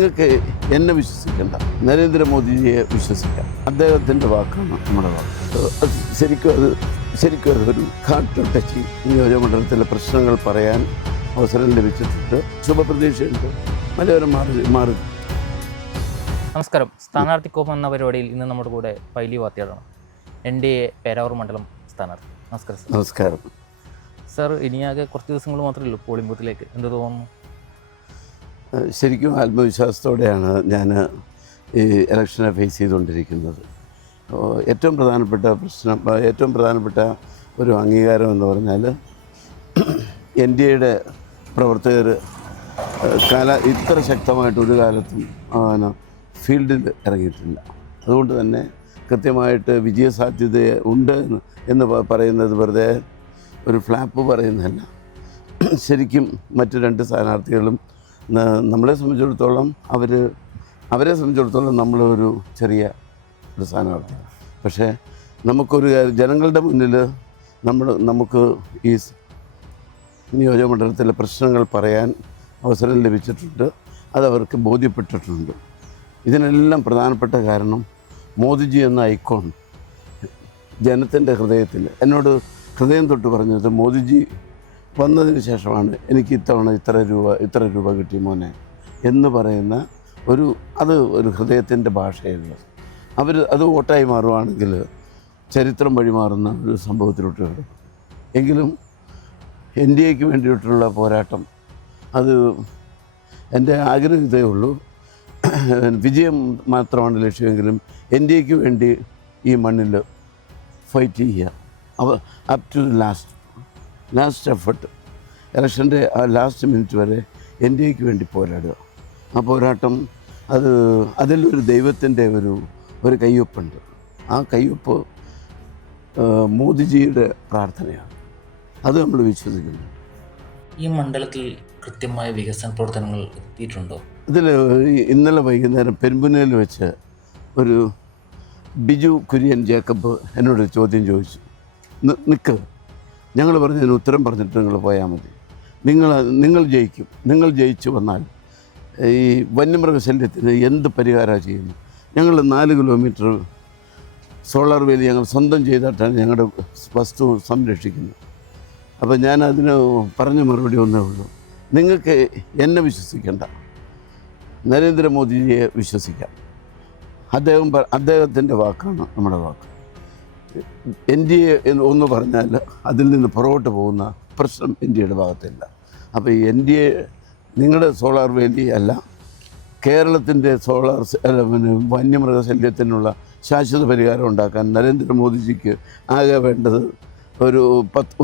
നിങ്ങൾക്ക് എന്നെ വിശ്വസിക്കേണ്ട, നരേന്ദ്രമോദിജിയെ വിശ്വസിക്കാം. അദ്ദേഹത്തിൻ്റെ വാക്കാണ് നമ്മുടെ വാക്ക്. ശരിക്കും അതൊരു ഹാർട്ട് ടച്ച് നിയോജകമണ്ഡലത്തിലെ പ്രശ്നങ്ങൾ പറയാൻ അവസരം ലഭിച്ചിട്ടുണ്ട്. ശുഭപ്രതീക്ഷയുണ്ട്. മലയോരം മാറി. നമസ്കാരം. സ്ഥാനാർത്ഥിക്കൊപ്പം എന്ന പരിപാടിയിൽ ഇന്ന് നമ്മുടെ കൂടെ പൈലി വാത്തിയാടാണ്, NDA പേരാവൂർ മണ്ഡലം സ്ഥാനാർത്ഥി. നമസ്കാരം സർ. നമസ്കാരം സർ. ഇനിയാകെ കുറച്ച് ദിവസങ്ങൾ മാത്രമേ ഉള്ളൂ പോളിംഗ് ബൂത്തിലേക്ക്. എന്ത് തോന്നുന്നു? ശരിക്കും ആത്മവിശ്വാസത്തോടെയാണ് ഞാൻ ഈ ഇലക്ഷനെ ഫേസ് ചെയ്തുകൊണ്ടിരിക്കുന്നത്. ഏറ്റവും പ്രധാനപ്പെട്ട ഒരു അംഗീകാരം എന്ന് പറഞ്ഞാൽ NDAയുടെ പ്രവർത്തകർ ഇത്ര ശക്തമായിട്ടൊരു കാലത്തും ഫീൽഡിൽ ഇറങ്ങിയിട്ടില്ല. അതുകൊണ്ട് തന്നെ കൃത്യമായിട്ട് വിജയസാധ്യത ഉണ്ട് എന്ന് പറയുന്നത് വെറുതെ ഒരു ഫ്ലാപ്പ് പറയുന്നതല്ല. ശരിക്കും മറ്റു രണ്ട് സ്ഥാനാർത്ഥികളും നമ്മളെ സംബന്ധിച്ചിടത്തോളം അവരെ സംബന്ധിച്ചിടത്തോളം നമ്മളൊരു ചെറിയ ഒരു സ്ഥാനാർത്ഥിയാണ്. പക്ഷേ നമുക്കൊരു ജനങ്ങളുടെ മുന്നിൽ നമുക്ക് ഈ നിയോജകമണ്ഡലത്തിലെ പ്രശ്നങ്ങൾ പറയാൻ അവസരം ലഭിച്ചിട്ടുണ്ട്. അതവർക്ക് ബോധ്യപ്പെട്ടിട്ടുണ്ട്. ഇതിനെല്ലാം പ്രധാനപ്പെട്ട കാരണം മോദിജി എന്ന ഐക്കോൺ ജനത്തിൻ്റെ ഹൃദയത്തിൽ എന്നോട് ഹൃദയം തൊട്ട് പറഞ്ഞത് മോദിജി വന്നതിന് ശേഷമാണ് എനിക്ക് ഇത്തവണ ഇത്ര രൂപ കിട്ടി മോനെ എന്ന് പറയുന്ന ഒരു ഹൃദയത്തിൻ്റെ ഭാഷയുള്ളത്. അത് വോട്ടായി മാറുകയാണെങ്കിൽ ചരിത്രം വഴിമാറുന്ന ഒരു സംഭവത്തിലോട്ട് വരും. എങ്കിലും NDAക്ക് വേണ്ടിയിട്ടുള്ള പോരാട്ടം അത് എൻ്റെ ആഗ്രഹത്തേ ഉള്ളൂ. വിജയം മാത്രമാണ് ലക്ഷ്യമെങ്കിലും NDAക്ക് വേണ്ടി ഈ മണ്ണിൽ ഫൈറ്റ് ചെയ്യുക. അപ് ടു ലാസ്റ്റ് എഫർട്ട്, ഇലക്ഷൻ്റെ ആ ലാസ്റ്റ് മിനിറ്റ് വരെ NDAക്ക് വേണ്ടി പോരാടുക. ആ പോരാട്ടം അതിലൊരു ദൈവത്തിൻ്റെ ഒരു കയ്യൊപ്പുണ്ട്. ആ കയ്യൊപ്പ് മോദിജിയുടെ പ്രാർത്ഥനയാണ്. അത് നമ്മൾ വിശ്വസിക്കുന്നു. ഈ മണ്ഡലത്തിൽ കൃത്യമായ വികസന പ്രവർത്തനങ്ങൾ എത്തിയിട്ടുണ്ടോ? ഇതിൽ ഇന്നലെ വൈകുന്നേരം പെരുമ്പുനയിൽ വെച്ച് ഒരു ബിജു കുര്യൻ ജേക്കബ് എന്നോട് ചോദ്യം ചോദിച്ചു. നിൽക്ക്, ഞങ്ങൾ പറഞ്ഞതിന് ഉത്തരം പറഞ്ഞിട്ട് നിങ്ങൾ പോയാൽ മതി. നിങ്ങൾ ജയിക്കും. നിങ്ങൾ ജയിച്ചു വന്നാൽ ഈ വന്യമൃഗശല്യത്തിന് എന്ത് പരിഹാരമാണ് ചെയ്യുന്നത്? ഞങ്ങൾ 4 കിലോമീറ്റർ സോളാർ വേലി ഞങ്ങൾ സ്വന്തം ചെയ്തിട്ടാണ് ഞങ്ങളുടെ വസ്തു സംരക്ഷിക്കുന്നത്. അപ്പോൾ ഞാൻ അതിന് പറഞ്ഞ മറുപടി ഒന്നേ ഉള്ളൂ. നിങ്ങൾക്ക് എന്നെ വിശ്വസിക്കേണ്ട, നരേന്ദ്രമോദിജിയെ വിശ്വസിക്കാം. അദ്ദേഹത്തിൻ്റെ വാക്കാണ് നമ്മുടെ വാക്ക്. NDA എന്ന് പറഞ്ഞാൽ അതിൽ നിന്ന് പുറകോട്ട് പോകുന്ന പ്രശ്നം NDAയുടെ ഭാഗത്തില്ല. അപ്പോൾ ഈ NDA നിങ്ങളുടെ സോളാർ വേലി അല്ല, കേരളത്തിൻ്റെ വന്യമൃഗശല്യത്തിനുള്ള ശാശ്വത പരിഹാരം ഉണ്ടാക്കാൻ നരേന്ദ്രമോദിജിക്ക് ആകെ വേണ്ടത്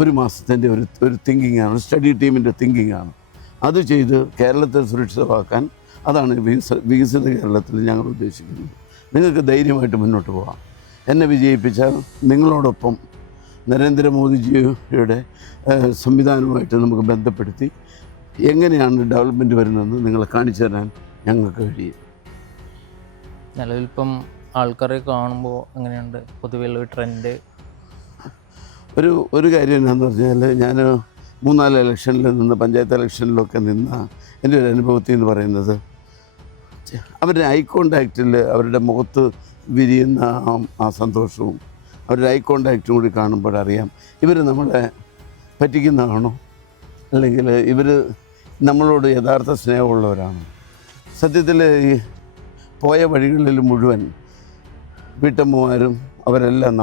ഒരു മാസത്തിൻ്റെ ഒരു തിങ്കിങ്ങാണ്, സ്റ്റഡി ടീമിൻ്റെ തിങ്കിങ്ങാണ്. അത് ചെയ്ത് കേരളത്തെ സുരക്ഷിതമാക്കാൻ, അതാണ് വികസിത കേരളത്തിൽ ഞങ്ങൾ ഉദ്ദേശിക്കുന്നത്. നിങ്ങൾക്ക് ധൈര്യമായിട്ട് മുന്നോട്ട് പോകാം. എന്നെ വിജയിപ്പിച്ചാൽ നിങ്ങളോടൊപ്പം നരേന്ദ്രമോദിജിയുടെ സംവിധാനവുമായിട്ട് നമുക്ക് ബന്ധപ്പെടുത്തി എങ്ങനെയാണ് ഡെവലപ്മെൻറ്റ് വരുന്നതെന്ന് നിങ്ങളെ കാണിച്ചു തരാൻ ഞങ്ങൾക്ക് കഴിയും. നിലവിലിപ്പം ആൾക്കാരെ കാണുമ്പോൾ എങ്ങനെയുണ്ട് പൊതുവെയുള്ള ഒരു ട്രെൻഡ്? ഒരു കാര്യം എന്താണെന്ന് പറഞ്ഞാൽ, ഞാൻ 3-4 ഇലക്ഷനിൽ നിന്ന്, പഞ്ചായത്ത് ഇലക്ഷനിലൊക്കെ നിന്ന എൻ്റെ ഒരു അനുഭവത്തിൽ എന്ന് പറയുന്നത്, അവരുടെ ഐ കോണ്ടാക്റ്റിൽ അവരുടെ മുഖത്ത് വിരിയുന്ന ആ സന്തോഷവും അവരുടെ ഐ കോണ്ടാക്റ്റും കൂടി കാണുമ്പോഴറിയാം ഇവർ നമ്മളെ പറ്റിക്കുന്നതാണോ, അല്ലെങ്കിൽ ഇവർ നമ്മളോട് യഥാർത്ഥ സ്നേഹമുള്ളവരാണോ. സത്യത്തിൽ ഈ പോയ വഴികളിൽ മുഴുവൻ വീട്ടമ്മമാരും അവരെല്ലാം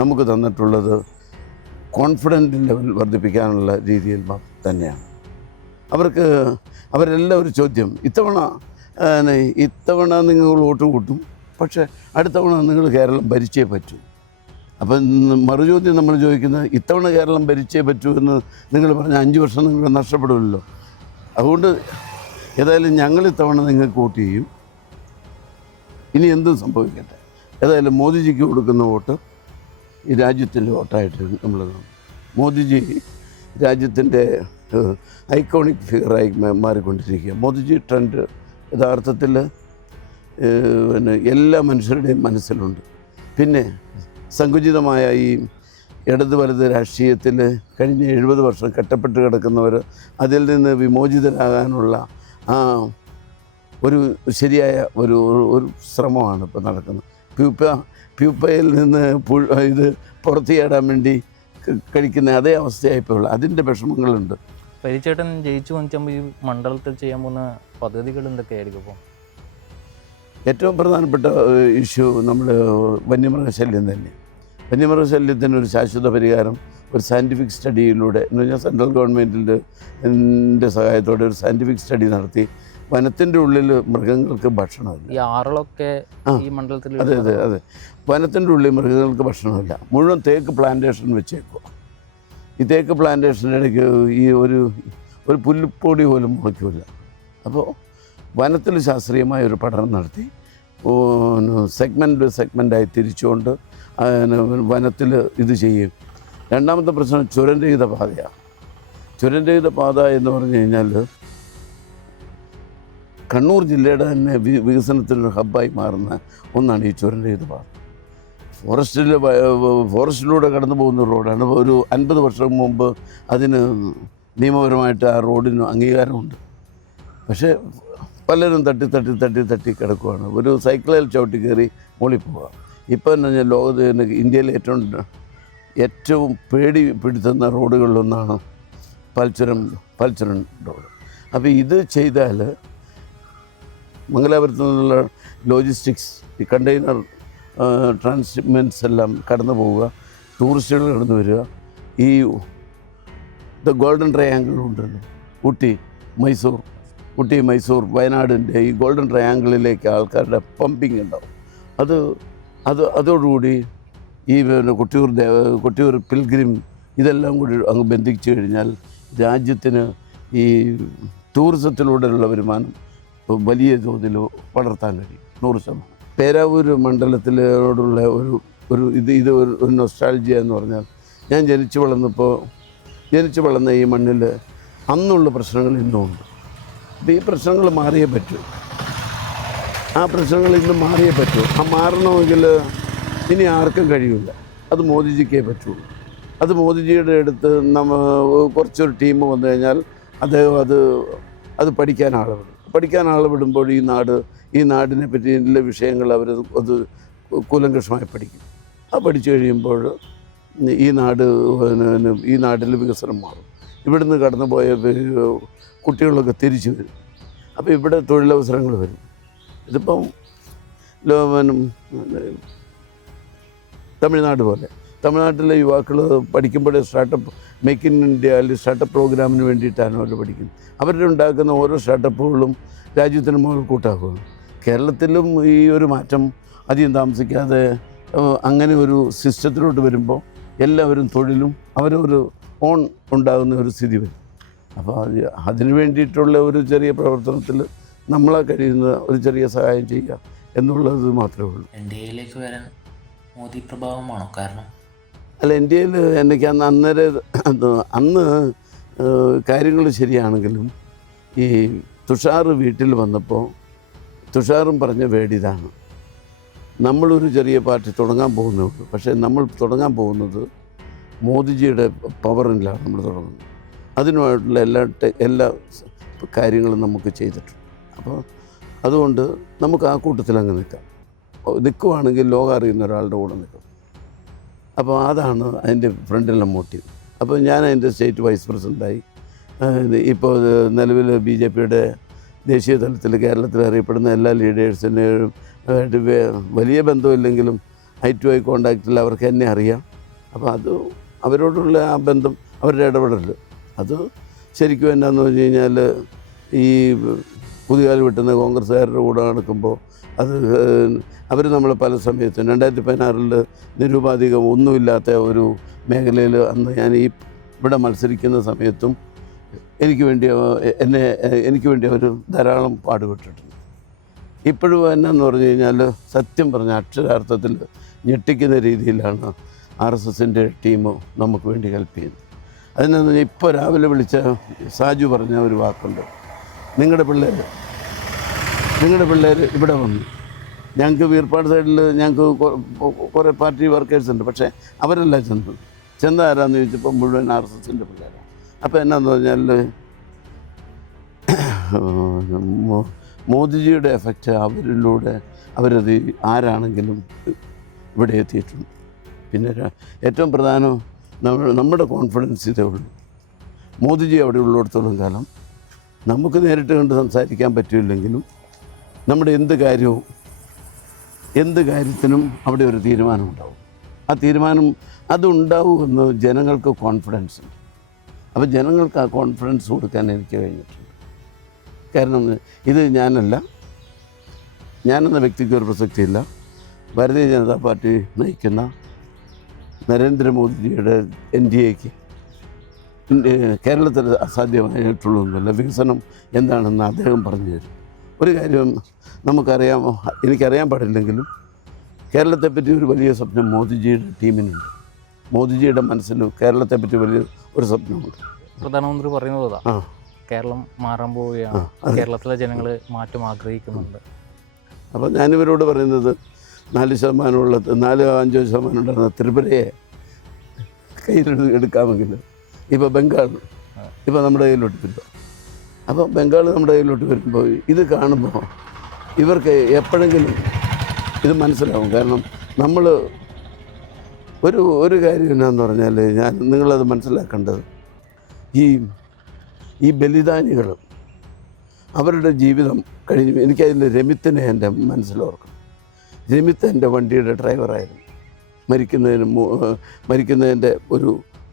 നമുക്ക് തന്നിട്ടുള്ളത് കോൺഫിഡൻറ്റ് ലെവൽ വർദ്ധിപ്പിക്കാനുള്ള രീതിയിൽ തന്നെയാണ്. അവരെല്ലാം ഒരു ചോദ്യം, ഇത്തവണ നിങ്ങൾ വോട്ട് കൂട്ടും, പക്ഷേ അടുത്തവണ നിങ്ങൾ കേരളം ഭരിച്ചേ പറ്റൂ. അപ്പം മറുചോദ്യം നമ്മൾ ചോദിക്കുന്നത്, ഇത്തവണ കേരളം ഭരിച്ചേ പറ്റൂ എന്ന് നിങ്ങൾ പറഞ്ഞ 5 വർഷം നിങ്ങൾക്ക് നഷ്ടപ്പെടുമല്ലോ. അതുകൊണ്ട് ഏതായാലും ഞങ്ങൾ ഇത്തവണ നിങ്ങൾക്ക് വോട്ട് ചെയ്യും. ഇനി എന്തും സംഭവിക്കട്ടെ. ഏതായാലും മോദിജിക്ക് കൊടുക്കുന്ന വോട്ട് ഈ രാജ്യത്തിൻ്റെ വോട്ടായിട്ട് നമ്മൾ കാണും. മോദിജി രാജ്യത്തിൻ്റെ ഐക്കോണിക് ഫിഗറായി മാറിക്കൊണ്ടിരിക്കുക. മോദിജി ട്രെൻഡ് യഥാർത്ഥത്തിൽ എല്ലാ മനുഷ്യരുടെയും മനസ്സിലുണ്ട്. പിന്നെ സങ്കുചിതമായ ഈ ഇടത് വലത് രാഷ്ട്രീയത്തിൽ കഴിഞ്ഞ 70 വർഷം കെട്ടപ്പെട്ട് കിടക്കുന്നവർ അതിൽ നിന്ന് വിമോചിതരാകാനുള്ള ആ ഒരു ശരിയായ ഒരു ഒരു ശ്രമമാണ് ഇപ്പോൾ നടക്കുന്നത്. പ്യൂപ്പയിൽ നിന്ന് ഇത് പുറത്തു ചാടാൻ വേണ്ടി കഴിക്കുന്ന അതേ അവസ്ഥയായിപ്പോൾ അതിൻ്റെ വിഷമങ്ങളുണ്ട്. പരിചേട്ടൻ ജയിച്ചു വന്നിട്ടുമ്പോൾ ഈ മണ്ഡലത്തിൽ ചെയ്യാൻ പോകുന്ന പദ്ധതികൾ എന്തൊക്കെയായിരിക്കും? ഇപ്പോൾ ഏറ്റവും പ്രധാനപ്പെട്ട ഇഷ്യൂ നമ്മുടെ വന്യമൃഗശല്യം തന്നെ. വന്യമൃഗശല്യത്തിന് ഒരു ശാശ്വത പരിഹാരം ഒരു സയൻറ്റിഫിക് സ്റ്റഡിയിലൂടെ എന്ന് പറഞ്ഞാൽ സെൻട്രൽ ഗവൺമെൻറ്റിൻ്റെ സഹായത്തോടെ ഒരു സയൻറ്റിഫിക് സ്റ്റഡി നടത്തി വനത്തിൻ്റെ ഉള്ളിൽ മൃഗങ്ങൾക്ക് ഭക്ഷണമില്ല. ഈ ആറുകളൊക്കെ ഈ മണ്ഡലത്തിൽ അതെ അതെ അതെ വനത്തിൻ്റെ ഉള്ളിൽ മൃഗങ്ങൾക്ക് ഭക്ഷണമില്ല. മുഴുവൻ തേക്ക് പ്ലാന്റേഷൻ വെച്ചേക്കുക. ഈ തേക്ക് പ്ലാന്റേഷൻ്റെ ഇടയ്ക്ക് ഈ ഒരു പുല്ലുപ്പൊടി പോലും മുളയ്ക്കില്ല. അപ്പോൾ വനത്തിൽ ശാസ്ത്രീയമായ ഒരു പഠനം നടത്തി സെഗ്മെൻ്റായി തിരിച്ചുകൊണ്ട് വനത്തിൽ ഇത് ചെയ്യും. രണ്ടാമത്തെ പ്രശ്നം ചുരം രഹിത പാതയാണ്. ചുരം രഹിത പാത എന്ന് പറഞ്ഞു കഴിഞ്ഞാൽ കണ്ണൂർ ജില്ലയുടെ തന്നെ വികസനത്തിനൊരു ഹബ്ബായി മാറുന്ന ഒന്നാണ് ഈ ചുരം രഹിത പാത. ഫോറസ്റ്റിലൂടെ കടന്നു പോകുന്ന റോഡാണ്. ഒരു 50 വർഷം മുമ്പ് അതിന് നിയമപരമായിട്ട് ആ റോഡിന് അംഗീകാരമുണ്ട്. പക്ഷേ പലരും തട്ടി കിടക്കുകയാണ്. ഒരു സൈക്കിളിൽ ചവിട്ടി കയറി മുകളിൽ പോവുക. ഇപ്പോൾ എന്ന് പറഞ്ഞാൽ ലോകത്ത് ഇന്ത്യയിലെ ഏറ്റവും പേടി പിടുത്തുന്ന റോഡുകളിലൊന്നാണ് പൽച്ചുരം റോഡ്. അപ്പോൾ ഇത് ചെയ്താൽ മംഗലാപുരത്തു നിന്നുള്ള ലോജിസ്റ്റിക്സ് ഈ കണ്ടെയ്നർ ട്രാൻസ്ഷിപ്മെൻറ്റ്സ് എല്ലാം കടന്നു പോവുക, ടൂറിസ്റ്റുകൾ കടന്നു വരിക. ഈ ഗോൾഡൻ ട്രയാങ്കിൾ ഉണ്ടല്ലോ, ഊട്ടി മൈസൂർ വയനാടിൻ്റെ ഈ ഗോൾഡൻ ട്രയാങ്കിളിലേക്ക് ആൾക്കാരുടെ പമ്പിങ് ഉണ്ടാവും. അതോടുകൂടി ഈ കൊട്ടിയൂർ പിൽഗ്രിം ഇതെല്ലാം കൂടി അങ്ങ് ബന്ധിച്ചു കഴിഞ്ഞാൽ രാജ്യത്തിന് ഈ ടൂറിസത്തിലൂടെയുള്ള വരുമാനം വലിയ തോതിൽ വളർത്താൻ കഴിയും. 100%. പേരാവൂർ മണ്ഡലത്തിലോടുള്ള ഇത് ഒരു നൊസ്റ്റാൾജിയ എന്ന് പറഞ്ഞാൽ ഞാൻ ജനിച്ചു വളർന്ന ഈ മണ്ണിൽ അന്നുള്ള പ്രശ്നങ്ങൾ ഇന്നുമുണ്ട്. അപ്പോൾ ഈ പ്രശ്നങ്ങൾ മാറിയേ പറ്റൂ. ആ പ്രശ്നങ്ങൾ ഇന്ന് മാറിയേ പറ്റൂ. ആ മാറണമെങ്കിൽ ഇനി ആർക്കും കഴിയില്ല. അത് മോദിജിക്കേ പറ്റുള്ളൂ. അത് മോദിജിയുടെ അടുത്ത് കുറച്ചൊരു ടീം വന്നു കഴിഞ്ഞാൽ അദ്ദേഹം അത് പഠിക്കാൻ ആളെ വിടുമ്പോൾ ഈ നാടിനെ പറ്റിയുള്ള വിഷയങ്ങൾ അത് കൂലങ്കഷമായി പഠിക്കും. പഠിച്ചു കഴിയുമ്പോൾ ഈ നാട്ടിൽ വികസനം മാറും. ഇവിടുന്ന് കടന്നുപോയ കുട്ടികളൊക്കെ തിരിച്ചു വരും. അപ്പോൾ ഇവിടെ തൊഴിലവസരങ്ങൾ വരും. ഇതിപ്പം തമിഴ്നാട് പോലെ തമിഴ്നാട്ടിലെ യുവാക്കൾ പഠിക്കുമ്പോഴേ മേക്ക് ഇൻ ഇന്ത്യ അല്ലെങ്കിൽ സ്റ്റാർട്ടപ്പ് പ്രോഗ്രാമിന് വേണ്ടിയിട്ടാണ് അവർ പഠിക്കുന്നത്. അവരുണ്ടാക്കുന്ന ഓരോ സ്റ്റാർട്ടപ്പുകളും രാജ്യത്തിന് മുതൽക്കൂട്ടാക്കുകയാണ്. കേരളത്തിലും ഈ ഒരു മാറ്റം അധികം താമസിക്കാതെ അങ്ങനെ ഒരു സിസ്റ്റത്തിലോട്ട് വരുമ്പോൾ എല്ലാവരും തൊഴിലും അവരൊരു ഓൺ ഉണ്ടാകുന്ന ഒരു സ്ഥിതി വരും. അപ്പോൾ അതിന് വേണ്ടിയിട്ടുള്ള ഒരു ചെറിയ പ്രവർത്തനത്തിൽ നമ്മളെ കഴിയുന്ന ഒരു ചെറിയ സഹായം ചെയ്യുക എന്നുള്ളത് മാത്രമേ ഉള്ളൂ. ഇന്ത്യയിലേക്ക് വരാൻ മോദി പ്രഭാവമാണോ കാരണം? അല്ല, ഇന്ത്യയിൽ എനിക്ക് അന്ന് കാര്യങ്ങൾ ശരിയാണെങ്കിലും ഈ തുഷാർ വീട്ടിൽ വന്നപ്പോൾ തുഷാറും പറഞ്ഞ വേടിതാണ്, നമ്മളൊരു ചെറിയ പാർട്ടി തുടങ്ങാൻ പോകുന്നേ ഉള്ളൂ. പക്ഷേ നമ്മൾ തുടങ്ങാൻ പോകുന്നത് മോദിജിയുടെ പവറിലാണ് നമ്മൾ തുടങ്ങുന്നത്. അതിനുമായിട്ടുള്ള എല്ലാ കാര്യങ്ങളും നമുക്ക് ചെയ്തിട്ടുണ്ട്. അപ്പോൾ അതുകൊണ്ട് നമുക്ക് ആ കൂട്ടത്തിൽ അങ്ങ് നിൽക്കുവാണെങ്കിൽ ലോകം അറിയുന്ന ഒരാളുടെ കൂടെ നിൽക്കും. അപ്പോൾ അതാണ് അതിൻ്റെ ഫ്രണ്ടിലെ മോട്ടീവ്. അപ്പോൾ ഞാൻ അതിൻ്റെ സ്റ്റേറ്റ് വൈസ് പ്രസിഡൻ്റായി. ഇപ്പോൾ നിലവിൽ BJPയുടെ ദേശീയ തലത്തിൽ കേരളത്തിൽ അറിയപ്പെടുന്ന എല്ലാ ലീഡേഴ്സിനും വലിയ ബന്ധമില്ലെങ്കിലും ഐ ടു ഐ കോണ്ടാക്റ്റിൽ അവർക്ക് എന്നെ അറിയാം. അപ്പോൾ അവരോടുള്ള ആ ബന്ധം, അവരുടെ ഇടപെടൽ അത് ശരിക്കും എന്നാന്ന് പറഞ്ഞു കഴിഞ്ഞാൽ ഈ പുതുകാലം വിട്ടുന്ന കോൺഗ്രസ്സുകാരുടെ കൂടെ നടക്കുമ്പോൾ അവർ നമ്മളെ പല സമയത്തും 2016 നിരുപാധികം ഒന്നുമില്ലാത്ത ഒരു മേഖലയിൽ അന്ന് ഞാൻ ഇവിടെ മത്സരിക്കുന്ന സമയത്തും എനിക്ക് വേണ്ടി അവർ ധാരാളം പാടുപെട്ടിട്ടുണ്ട്. ഇപ്പോഴും എന്നാന്ന് പറഞ്ഞു കഴിഞ്ഞാൽ സത്യം പറഞ്ഞ അക്ഷരാർത്ഥത്തിൽ ഞെട്ടിക്കുന്ന രീതിയിലാണ് RSSൻ്റെ ടീം നമുക്ക് വേണ്ടി ഹെൽപ്പ് ചെയ്യുന്നത്. അതിനെന്ന് പറഞ്ഞാൽ ഇപ്പോൾ രാവിലെ വിളിച്ച സാജു പറഞ്ഞ ഒരു വാക്കുണ്ട്, നിങ്ങളുടെ പിള്ളേർ ഇവിടെ വന്നു. ഞങ്ങൾക്ക് വീർപ്പാട് സൈഡിൽ ഞങ്ങൾക്ക് കുറേ പാർട്ടി വർക്കേഴ്സ് ഉണ്ട്, പക്ഷേ അവരല്ല ചെന്ന ആരാന്ന് ചോദിച്ചപ്പോൾ മുഴുവൻ RSSൻ്റെ പിള്ളേരാണ്. അപ്പോൾ എന്നാന്ന് പറഞ്ഞാൽ മോദിജിയുടെ എഫക്റ്റ് അവരിലൂടെ അവരത് ആരാണെങ്കിലും ഇവിടെ എത്തിയിട്ടുണ്ട്. പിന്നെ ഏറ്റവും പ്രധാനം നമ്മുടെ കോൺഫിഡൻസ് ഇതേ ഉള്ളൂ. മോദിജി അവിടെ ഉള്ളിടത്തോളം കാലം നമുക്ക് നേരിട്ട് കണ്ട് സംസാരിക്കാൻ പറ്റില്ലെങ്കിലും നമ്മുടെ എന്ത് കാര്യത്തിനും അവിടെ ഒരു തീരുമാനമുണ്ടാവും. ആ തീരുമാനം അതുണ്ടാവുമെന്ന് ജനങ്ങൾക്ക് കോൺഫിഡൻസ് ഉണ്ട്. അപ്പോൾ ജനങ്ങൾക്ക് ആ കോൺഫിഡൻസ് കൊടുക്കാൻ എനിക്ക് കഴിഞ്ഞിട്ടുണ്ട്. കാരണം ഇത് ഞാനെന്ന വ്യക്തിക്ക് ഒരു പ്രസക്തിയില്ല. ഭാരതീയ ജനതാ പാർട്ടി നയിക്കുന്ന നരേന്ദ്രമോദിജിയുടെ NDAക്ക് കേരളത്തിൽ അസാധ്യമായിട്ടുള്ളതൊന്നുമില്ല. വികസനം എന്താണെന്ന് അദ്ദേഹം പറഞ്ഞു തരും. ഒരു കാര്യം നമുക്കറിയാമോ, എനിക്കറിയാൻ പാടില്ലെങ്കിലും കേരളത്തെപ്പറ്റി ഒരു വലിയ സ്വപ്നം മോദിജിയുടെ ടീമിനുണ്ട്. മോദിജിയുടെ മനസ്സിൽ കേരളത്തെപ്പറ്റി വലിയ ഒരു സ്വപ്നമുണ്ട്. പ്രധാനമന്ത്രി പറയുന്നത് കേരളം മാറാൻ പോവുകയാണ്, കേരളത്തിലെ ജനങ്ങൾ മാറ്റം ആഗ്രഹിക്കുന്നുണ്ട്. അപ്പോൾ ഞാനിവരോട് പറയുന്നത് 4-5% ഉണ്ടായിരുന്ന ത്രിപുരയെ കയ്യിലെടുക്കാമെങ്കിൽ ഇപ്പോൾ ബംഗാൾ ഇപ്പോൾ നമ്മുടെ കയ്യിലോട്ട് വരുമ്പോൾ, അപ്പോൾ ബംഗാൾ നമ്മുടെ കയ്യിലോട്ട് വരുമ്പോൾ ഇത് കാണുമ്പോൾ ഇവർക്ക് എപ്പോഴെങ്കിലും ഇത് മനസ്സിലാവും. കാരണം നമ്മൾ ഒരു കാര്യം എന്നാന്ന് പറഞ്ഞാൽ നിങ്ങളത് മനസ്സിലാക്കേണ്ടത്, ഈ ബലിദാനികൾ അവരുടെ ജീവിതം കഴിഞ്ഞു. എനിക്കതിൽ രമിത്തിനെ എൻ്റെ മനസ്സിലോർക്കണം. രമിത്ത് എൻ്റെ വണ്ടിയുടെ ഡ്രൈവറായിരുന്നു. മരിക്കുന്നതിൻ്റെ ഒരു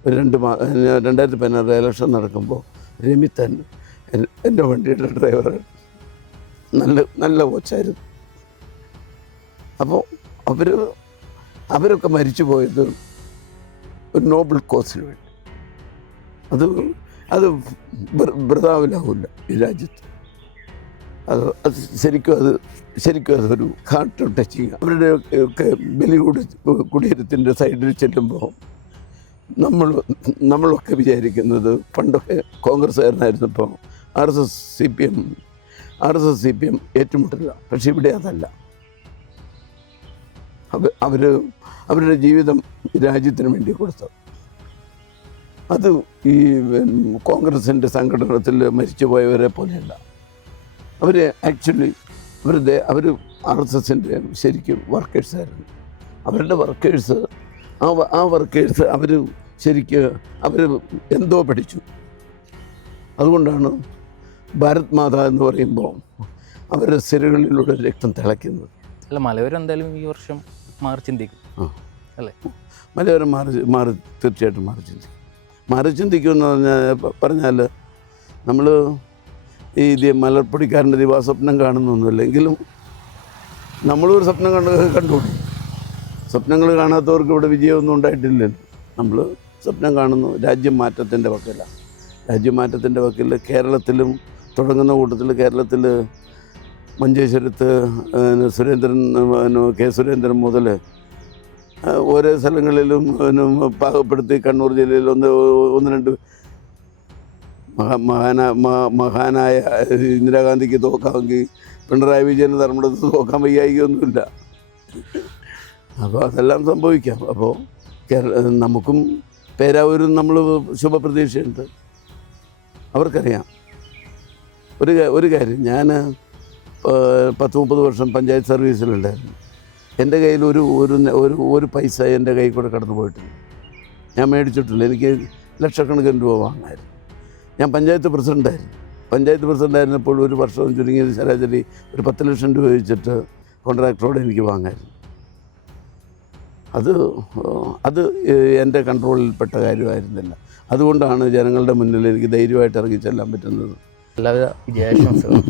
2016 ഇലക്ഷൻ നടക്കുമ്പോൾ രമിത്തൻ എൻ്റെ വണ്ടിയുടെ ഡ്രൈവറായിരുന്നു. നല്ല കോച്ചായിരുന്നു. അപ്പോൾ അവരൊക്കെ മരിച്ചു പോയത് ഒരു നോബിൾ കോസിന് വേണ്ടി. അത് വൃഥാവിലാവില്ല ഈ രാജ്യത്ത്. അത് ശരിക്കും അതൊരു ഹാർട്ട് ടച്ചിങ്. അവരുടെ ഒക്കെ കുടിയേറ്റത്തിൻ്റെ സൈഡിൽ ചെല്ലുമ്പോൾ നമ്മളൊക്കെ വിചാരിക്കുന്നത്, പണ്ടൊക്കെ കോൺഗ്രസ്സുകാരനായിരുന്നപ്പോൾ RSS CPM ഏറ്റുമുട്ടില്ല. പക്ഷെ ഇവിടെ അതല്ല. അവരുടെ ജീവിതം രാജ്യത്തിന് വേണ്ടി കൊടുത്തു. അത് ഈ കോൺഗ്രസിൻ്റെ സംഘടനത്തിൽ മരിച്ചുപോയവരെ പോലെയല്ല. അവർ ആക്ച്വലി അവർ RSSൻ്റെ ശരിക്കും വർക്കേഴ്സായിരുന്നു. അവരുടെ വർക്കേഴ്സ് ആ വർക്കേഴ്സ് അവർ എന്തോ പഠിച്ചു. അതുകൊണ്ടാണ് ഭാരത് മാതാ എന്ന് പറയുമ്പോൾ അവരുടെ സിരകളിലൂടെ രക്തം തിളയ്ക്കുന്നത്. അല്ല, മലയോരം എന്തായാലും ഈ വർഷം മാറി ചിന്തിക്കും അല്ലേ? മലയോരം തീർച്ചയായിട്ടും മാറി ചിന്തിക്കുമെന്ന് പറഞ്ഞാൽ നമ്മൾ ഈ മലർപ്പൊടിക്കാരൻ്റെ ദിവാസ്വപ്നം കാണുന്നൊന്നുമില്ല. എങ്കിലും നമ്മളൊരു സ്വപ്നം കണ്ടുകൂടി. സ്വപ്നങ്ങൾ കാണാത്തവർക്ക് ഇവിടെ വിജയമൊന്നും ഉണ്ടായിട്ടില്ലല്ലോ. നമ്മൾ സ്വപ്നം കാണുന്നു. രാജ്യമാറ്റത്തിൻ്റെ വക്കിൽ കേരളത്തിലും തുടങ്ങുന്ന കൂട്ടത്തിൽ കേരളത്തിൽ മഞ്ചേശ്വരത്ത് കെ സുരേന്ദ്രൻ മുതൽ ഓരോ സ്ഥലങ്ങളിലും പാകപ്പെടുത്തി കണ്ണൂർ ജില്ലയിൽ ഒന്ന് രണ്ട് മഹാനായ ഇന്ദിരാഗാന്ധിക്ക് തോക്കാമെങ്കിൽ പിണറായി വിജയന് ധർമ്മടത്ത് തോക്കാൻ വയ്യായികയൊന്നുമില്ല. അപ്പോൾ അതെല്ലാം സംഭവിക്കാം. അപ്പോൾ നമുക്കും പേരാവൂരും നമ്മൾ ശുഭപ്രതീക്ഷയുണ്ട്. അവർക്കറിയാം ഒരു കാര്യം. ഞാൻ 10-30 വർഷം പഞ്ചായത്ത് സർവീസിലുണ്ടായിരുന്നു. എൻ്റെ കയ്യിൽ ഒരു പൈസ എൻ്റെ കയ്യിൽ കൂടെ കടന്നു പോയിട്ടില്ല. ഞാൻ മേടിച്ചിട്ടില്ല. എനിക്ക് ലക്ഷക്കണക്കിന് രൂപ വാങ്ങായിരുന്നു. ഞാൻ പഞ്ചായത്ത് പ്രസിഡൻ്റായിരുന്നപ്പോൾ ഒരു വർഷം ചുരുങ്ങിയത് ശരാശരി ഒരു 10 ലക്ഷം രൂപ വെച്ചിട്ട് കോൺട്രാക്ടറോട് എനിക്ക് വാങ്ങായിരുന്നു. അത് എൻ്റെ കൺട്രോളിൽപ്പെട്ട കാര്യമായിരുന്നില്ല. അതുകൊണ്ടാണ് ജനങ്ങളുടെ മുന്നിൽ എനിക്ക് ധൈര്യമായിട്ട് ഇറങ്ങി ചെല്ലാൻ പറ്റുന്നത്. എല്ലാവിധ വിജയാശംസകളും.